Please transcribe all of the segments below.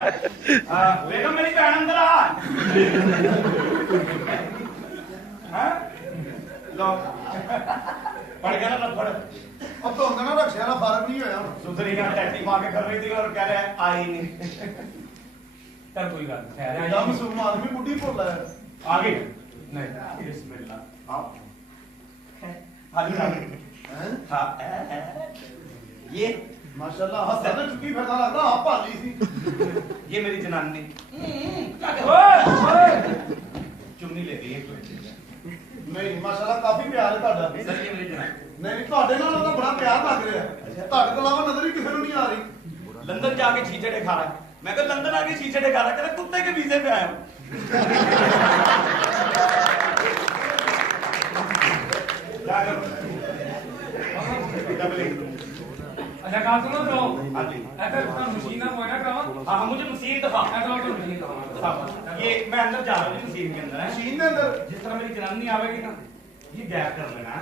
बेगम मेरी भैन अंदर आ। लो पड़ गया ना लफड़। अब तो अंदर ना रक्षा ना फर्क नहीं होया। सुधरी ना टैटी मार के कर रही थी और कह रहे हैं आई नहीं। चल कोई बात नहीं एकदम सुम आदमी बुढ़ी बोल रहा है। आ गई नहीं बिस्मिल्लाह आओ हाँ ये माशाल्लाह हंसा तो चुकी फिरदा लगदा आप भाली सी। ये मेरी जनानी चुन्नी ले गई नहीं माशाल्लाह काफी प्यार है ਤੁਹਾਡਾ। सर ये मेरी जनानी नहीं ਤੁਹਾਡੇ ਨਾਲ ਤਾਂ ਬੜਾ ਪਿਆਰ ਲੱਗ ਰਿਹਾ ਹੈ। ਤੁਹਾਡੇ ਤੋਂ ਇਲਾਵਾ ਨਜ਼ਰ ਹੀ ਕਿਸੇ ਨੂੰ ਨਹੀਂ ਆ ਰਹੀ। लंदन जाके छींचड़े खा रहा है। मैं कहा लंदन आके छींचड़े खा रहा है, कहता कुत्ते के वीजे पे आया हूँ। अच्छा कहा सुनो तो हाँ जी। ऐसा उसका मशीन ना होना कहाँ हाँ मुझे मशीन दिखा। ऐसा तो मशीन कहाँ ये मैं अंदर जा रहा हूँ मशीन के अंदर है। मशीन ਦੇ ਅੰਦਰ जिस तरह मेरी जनानी आवेगी ना ये गैप कर लेना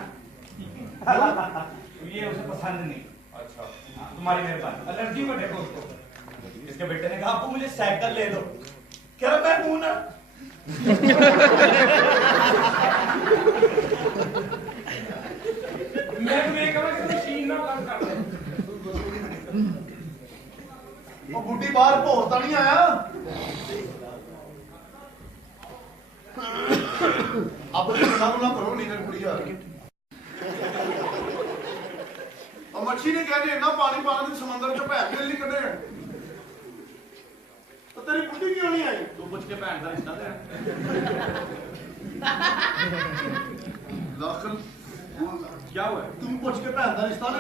ये उसे पसंद नहीं। अच्छा हाँ, तुम्हारी मेहरबानी। एलर्जी को देखो उसको। इसके बेटे ने कहा आपको मुझे साइकिल ले दो। कह रहा मैं हूं ना। मैं तो ये कहा कि मशीन ना काम कर रहा ਉਹ ਬੁੱਢੀ ਬਾਹਰ ਭੋਰ ਤਾਂ ਨਹੀਂ ਆਇਆ। ਆਪਣੇ ਕੰਮ ਨਾ ਕਰੋ ਨੀਂਦਰ ਕੁੜੀ ਆ ਗਈ। ਉਹ ਮੱਛੀ ਨੇ ਕਹਿੰਦੇ ਇੰਨਾ ਪਾਣੀ ਪਾਣਾ ਤੇ ਸਮੁੰਦਰ ਚੋਂ ਭੈਣ ਕੇ ਲਈ ਕੱਢੇ। ਤਾਂ ਤੇਰੀ ਬੁੱਢੀ ਕਿਉਂ ਨਹੀਂ ਆਈ? तू पूछ के भैन का रिश्ता दे। दाखिल क्या हुआ है? तुम पूछ के भैन का रिश्ता ले।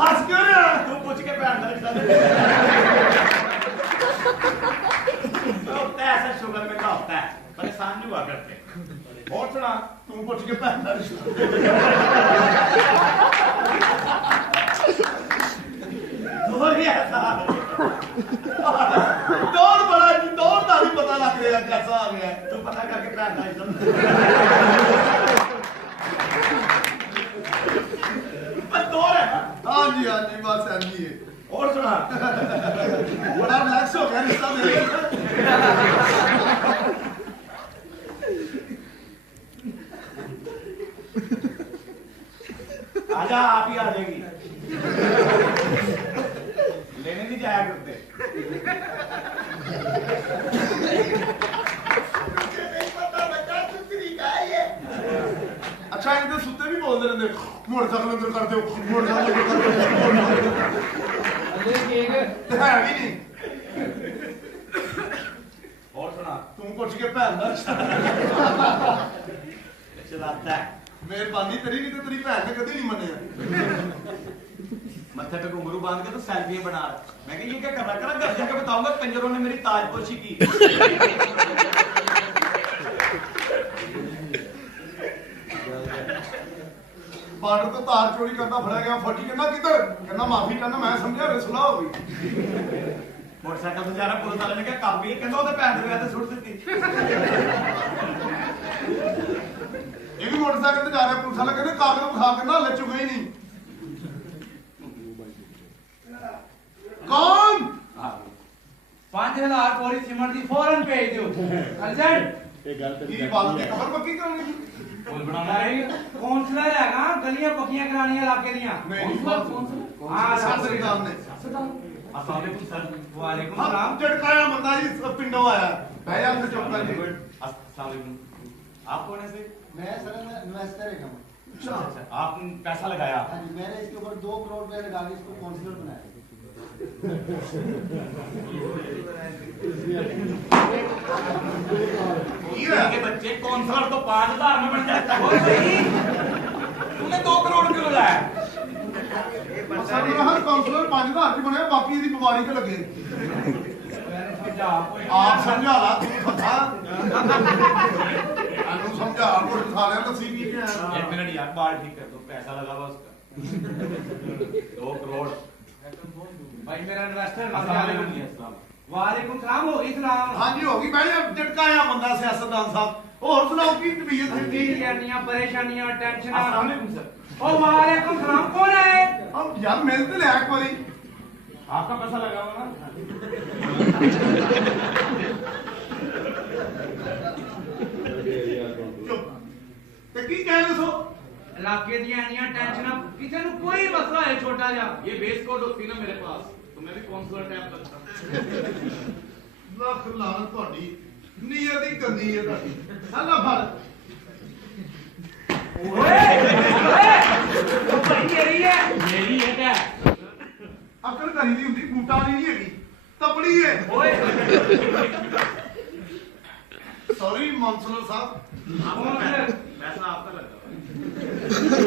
हंस क्यों रहा है? तू पूछ के भैन का रिश्ता दे। होता है ऐसा शुगर में का होता है। परेशान नहीं हुआ करते। और सुना तुम पूछ के भैन का रिश्ता। दौर ही ऐसा दौड़ बड़ा दौड़ का भी पता लग रहा है कैसा आ गया है। तू पता करके भैन का रिश्ता बस दौर है ना। हाँ जी बस ऐसी है। और सुना बड़ा रिलैक्स हो गया रिश्ता दे। आजा आप ही आ जाएगी। लेने नहीं जाया करते। अच्छा इनके सुत्ते भी बोलते रहते मोटरसाइकिल अंदर कर दो मोटरसाइकिल अंदर कर दो। है भी नहीं। और सुना तुम पूछ के भैन का रिश्ता। चलाता है मेहरबानी तेरी नहीं तो तेरी भैन ने कभी नहीं मनिया। मत्थे पे घुंघरू बांध के तो सेल्फी बना रहा। मैं कहा ये क्या कर रहा है? घर जाके बताऊंगा कंजरों ने मेरी ताजपोशी की। बार्डर तो तार चोरी करता फड़ा गया फटी कहना किधर कहना माफी चाहना मैं समझा सुलह हो गई। मोटरसाइकिल से जा रहा पुलिस वाले ने क्या काम भी कहना ਉਹਦੇ ਭੈਣ ਦੇ ਵਿਆਹ ਤੇ ਸੁੱਟ ਦਿੱਤੀ। ये भी मोटरसाइकिल से जा रहा पुलिस वाला कहने कागज खा के ना ले चुके ही नहीं। कौन 5000 बोरी सीमेंट दी फौरन भेज दियो अर्जेंट। ये बात की खबर पक्की करनी थी। पुल बनाना है काउंसलर हैगा गलियां पक्कियां करानियां इलाके दियां। नहीं हां सरदार ने अस्सलाम वालेकुम सर। वालेकुम हाँ सलाम। झटकाया बंदा जी पिंडों आया भाई आपसे चुप कर जी। अस्सलाम वालेकुम। आप कौन है सर? मैं सर इन्वेस्टर है हम। अच्छा आप पैसा लगाया। हाँ जी मैंने इसके ऊपर 2 करोड़ रुपए लगा के इसको काउंसलर बनाया। के बच्चे काउंसलर तो 5000 में बन जाता है। तूने 2 करोड़ क्यों लगाया? सर हर काउंसलर 5000 की बने बाकी दी बीमारी के लगे। मैंने समझा आप समझा ला तू फसा अनु समझा आपको साले तो सी पी के एक मिनट यार बाल ठीक कर दो। पैसा लगा हुआ उसका 2 करोड़। भाई मेरा इन्वेस्टर अस्सलाम वालेकुम जी। अस्सलाम ਵਾਲੇਕੁਮ ਸਲਾਮ ਹੋ ਗਈ ਸਲਾਮ ਹਾਂਜੀ ਹੋ ਗਈ ਬਹਿ ਜਾ ਟਟਕਾਇਆ ਬੰਦਾ ਸਿਆਸਤਦਾਨ ਸਾਹਿਬ ਹੋਰ ਸੁਣਾਓ ਕੀ ਤਬੀਅਤ ਹੈ ਕੀ ਜੀ ਕਰਨੀਆਂ ਪਰੇਸ਼ਾਨੀਆਂ ਟੈਨਸ਼ਨਾਂ अस्सलाम वालेकुम सर ओ वालेकुम सलाम कौन है अब यार मिल तो लिया एक बारी आपका पैसा लगा हुआ ना चुप ते की कह दसो इलाके ਦੀਆਂ ਇੰਨੀਆਂ ਟੈਨਸ਼ਨਾਂ ਕਿਸੇ ਨੂੰ ਕੋਈ ਮਸਲਾ ਹੈ ਛੋਟਾ ਜਿਹਾ ये बेस कोड होती ना मेरे पास तो मैं भी काउंसलर टाइप लगता ਲੱਖ ਲਾਨਤ ਤੁਹਾਡੀ ਨੀਅਤ ਹੀ ਗੰਦੀ ਹੈ ਤੁਹਾਡੀ ਹਲਾ ਫੜ ਓਏ ਉਹ ਭਾਈ ਮੇਰੀ ਹੈ ਕਿਆ ਅਕਲ ਕਰੀ ਦੀ ਹੁੰਦੀ ਬੂਟਾ ਵਾਲੀ ਨਹੀਂ ਹੈਗੀ ਤਪੜੀ ਹੈ ਓਏ ਸੌਰੀ ਕਾਉਂਸਲਰ ਸਾਹਿਬ आपका पैसा आपका लगा हुआ है।